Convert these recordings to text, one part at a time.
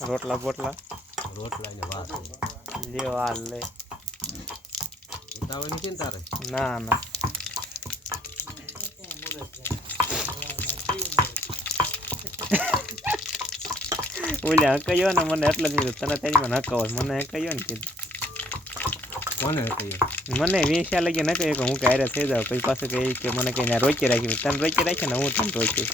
રોટલા બોટલા રોટલા ને વાત લ્યો હાલ લે ઉતાવળ નથી ને તારે ના ના ઓલે હકાયો ને મને એટલે જ તને તેની મને હકાવો મને હકાયો ને કીધું કોને કહ્યું મને વીસ લગી ન કહ્યું કે હું કાયરા થઈ જાઉં. પછી પાછું કહે કે મને કઈ ત્યાં રોકી રાખી તને રોકી રાખે ને હું તને રોકીશ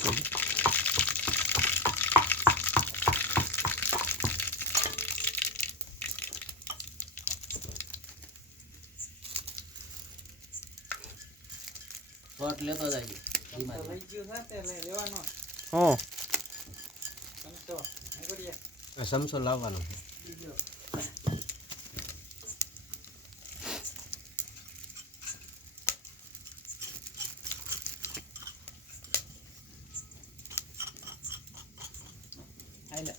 લેતો જાય. હું. સમસો લાવવાનો. છે હાલે.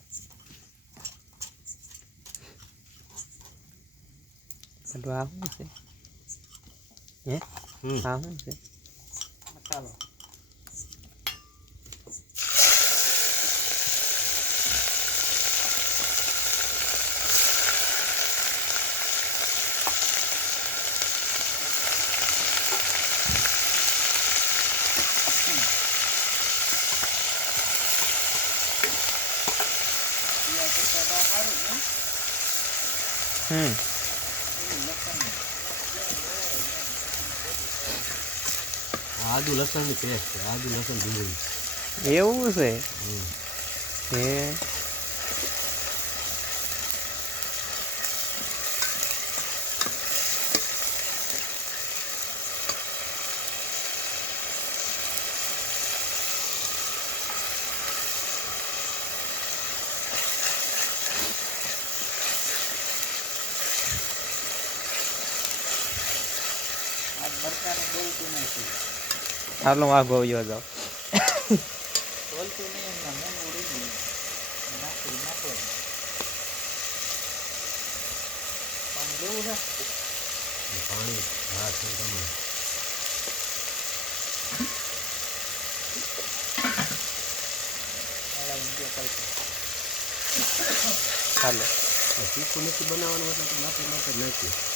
બધું આ શું છે હે હમ આ શું છે ચાલો હમ આદુ લસણની પેસ્ટ આદુ લસણ ડુંગળી એવું છે. હે? હાલો વાઘ ભવ્યો હતો પાણી હા તમે. હાલો તીખું નથી બનાવવાનું તો માપે માપે નાખીએ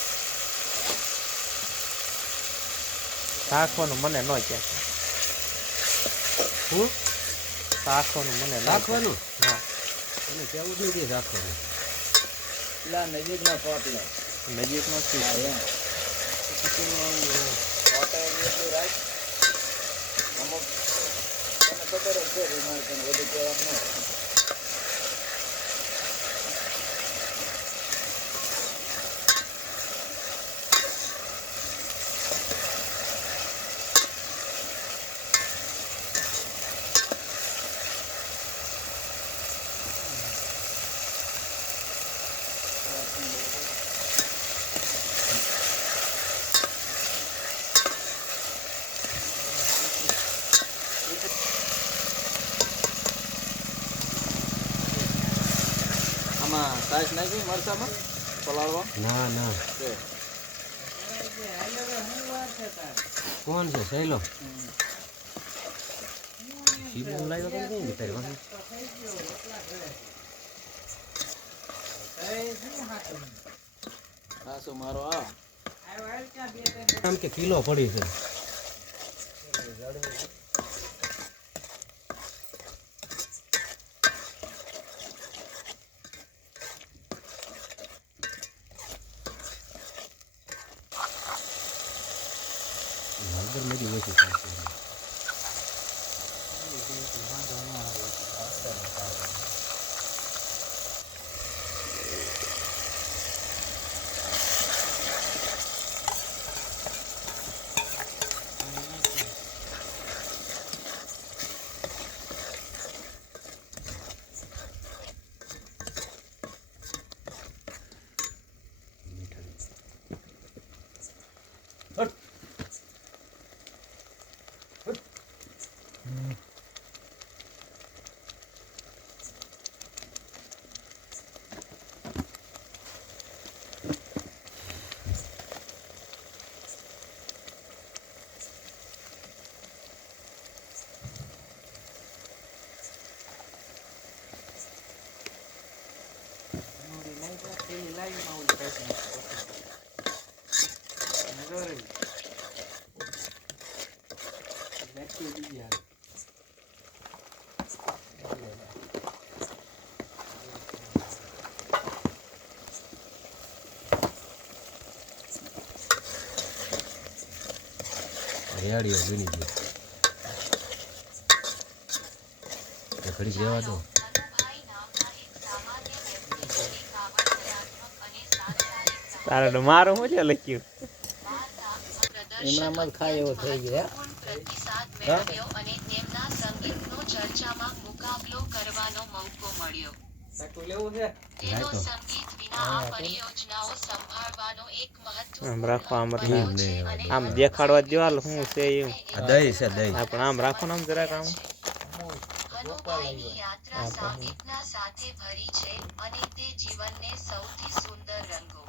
રાખવાનું મને ન કે હું? રાખવાનું મને. રાખવાનું હા. એને કેવું જ નથી રાખવાનું લા નજીકના શોટ લે. નજીક નથી હા એમ. શોટ એટલું રાખ અમુક ખબર જ છે ન સાસ નાખી મરચામાં? પલાળવા? ના ના. કોણ છે? સહેલો શીબુ લાવ્યો તો નહીં તારી પાસે સાસુ મારો આ આમ કે કિલો પડી છે. રેડિયો બની એ ઘડીક રહેવા દો. તારે તો મારું શું છે લખ્યું? એમનામાં જ ખાય એવો થઈ ગયો ચર્ચામાં મુકાબલો કરવાનો મોકો મળ્યો. સાકું લેવું છે? તેનો રાખો. સંગીત વિના આ પરિયોજનાઓ સંભાળવાનો એક આમ દેખાડવા દો હાલ શું છે એવું છે દહીં. પણ આમ રાખો ને આમ જરાક આમ. યાત્રા સાથે ભરી છે અને તે જીવનને સૌથી સુંદર રંગો.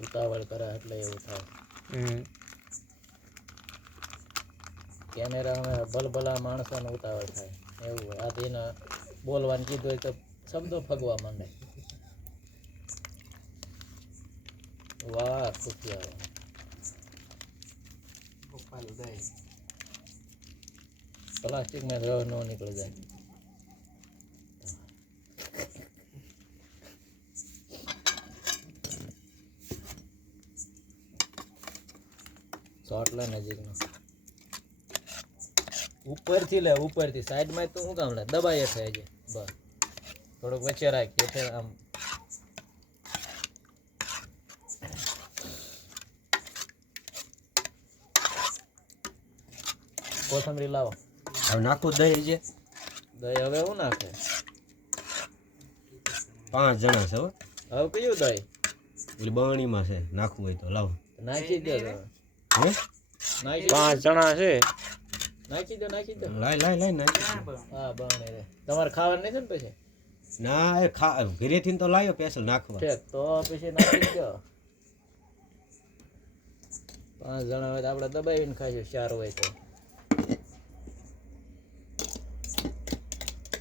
ઉતાવળ કરે એટલે એવું થાય. હમ. કેમેરામાં ભલભલા માણસોને ઉતાવળ થાય. એવું હોય. બોલવાનું કીધું હોય તો શબ્દો ફગવા માંડે. વાહ ખુશી આવે પ્લાસ્ટિકમાં રહ ન નીકળી જાય. શોર્ટ લે નજીકનો. ઉપરથી લે ઉપરથી. સાઈડમાં તો શું કામ લે? દબાઈ હશે હજી. બસ. થોડુંક વચ્ચે રાખી એટલે આમ. કોથમરી લાવો. હવે નાખું દહીં છે દહીં હવે હું નાખે? પાંચ જણા છે હો. હવે કયું દહીં? એટલે બરણીમાં છે. નાખવું હોય તો લાવો. નાખી દો પાંચ જણા છે. નાખી દો નાખી દો. લાય લાય લાય નાખી હા બને રે. તમારે ખાવાનું નહીં છે ને પછી? ના એ ખા ઘરેથી તો લાવ્યો પેસલ નાખવા. ઠીક તો પછી નાખી દો. પાંચ જણા હોય તો આપણે દબાવીને ખાઈશું ચાર હોય તો.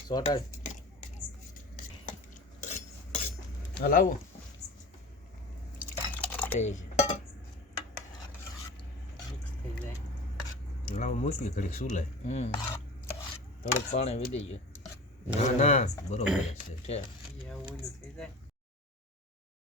સોટા. હા લાવું ઠીક લાવો મૂકી ઘડી સુલે. હમ. થોડુંક પાણી વધી ગયું. ના ના બરોબર છે.